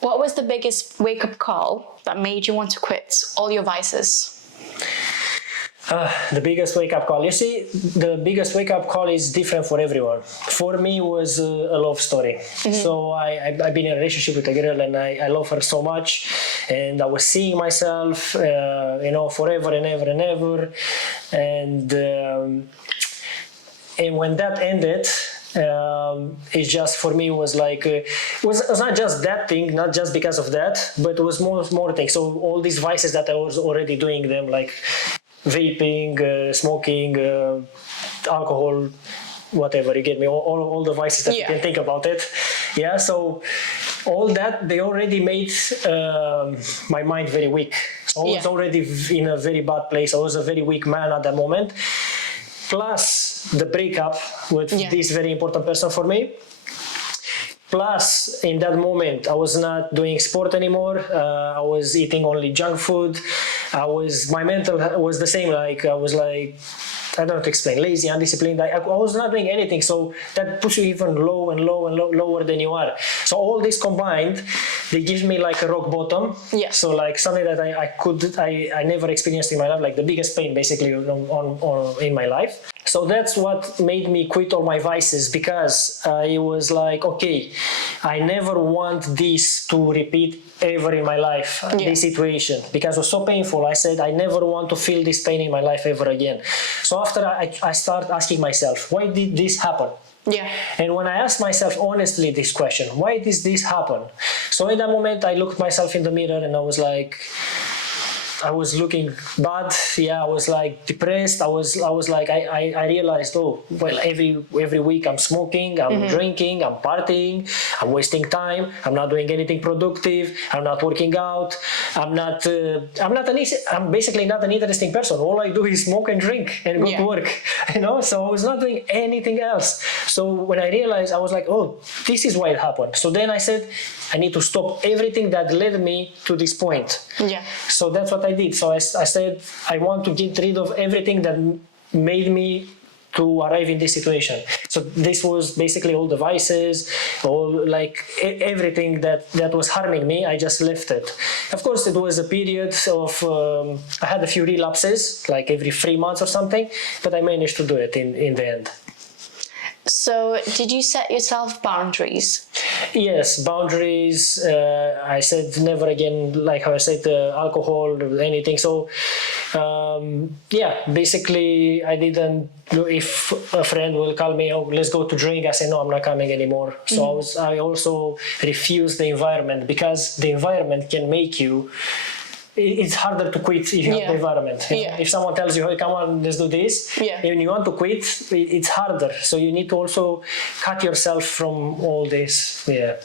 What was the biggest wake-up call that made you want to quit all your vices? The biggest wake-up call. You see, the biggest wake-up call is different for everyone. For me, it was a love story. Mm-hmm. So I've been in a relationship with a girl, and I love her so much, and I was seeing myself, forever and ever and ever, and when that ended, it just for me was like it was not just that thing, not just because of that, but it was more things. So all these vices that I was already doing them, like vaping, smoking, alcohol, whatever, you get me, all the vices that you can think about it. Yeah, so all that, they already made my mind very weak. So I was already in a very bad place. I was a very weak man at that moment. Plus the breakup with this very important person for me. Plus, in that moment, I was not doing sport anymore. I was eating only junk food. My mental was the same. Like, I was like, I don't know how to explain, lazy, undisciplined. I was not doing anything. So that puts you even lower than you are. So all this combined, they give me like a rock bottom. Yeah. So like something that I never experienced in my life, like the biggest pain basically in my life. So that's what made me quit all my vices, because I was like, okay, I never want this to repeat ever in my life, this situation, because it was so painful. I said, I never want to feel this pain in my life ever again. So after I start asking myself, why did this happen? Yeah. And when I asked myself honestly this question, why did this happen? So in that moment, I looked myself in the mirror and I was like, I was looking bad. Yeah, I was like depressed. I was like, I realized, oh, well, every week I'm smoking, I'm drinking, I'm partying, I'm wasting time, I'm not doing anything productive, I'm not working out, I'm basically not an interesting person. All I do is smoke and drink and go to work, so I was not doing anything else. So when I realized, I was like, oh, this is why it happened. So then I said, I need to stop everything that led me to this point. Yeah. So that's what I did. So I said, I want to get rid of everything that made me to arrive in this situation. So this was basically all the vices, everything that was harming me. I just left it. Of course, it was a period of, I had a few relapses, like every 3 months or something, but I managed to do it in the end. So did you set yourself boundaries? Yes, boundaries. I said never again, like how I said, alcohol or anything. So basically I didn't, if a friend will call me, oh, let's go to drink, I say, no, I'm not coming anymore. So I also refused the environment, because the environment can make you, it's harder to quit if you have the environment. If someone tells you, hey, come on, let's do this, and you want to quit, it's harder. So you need to also cut yourself from all this. Yeah.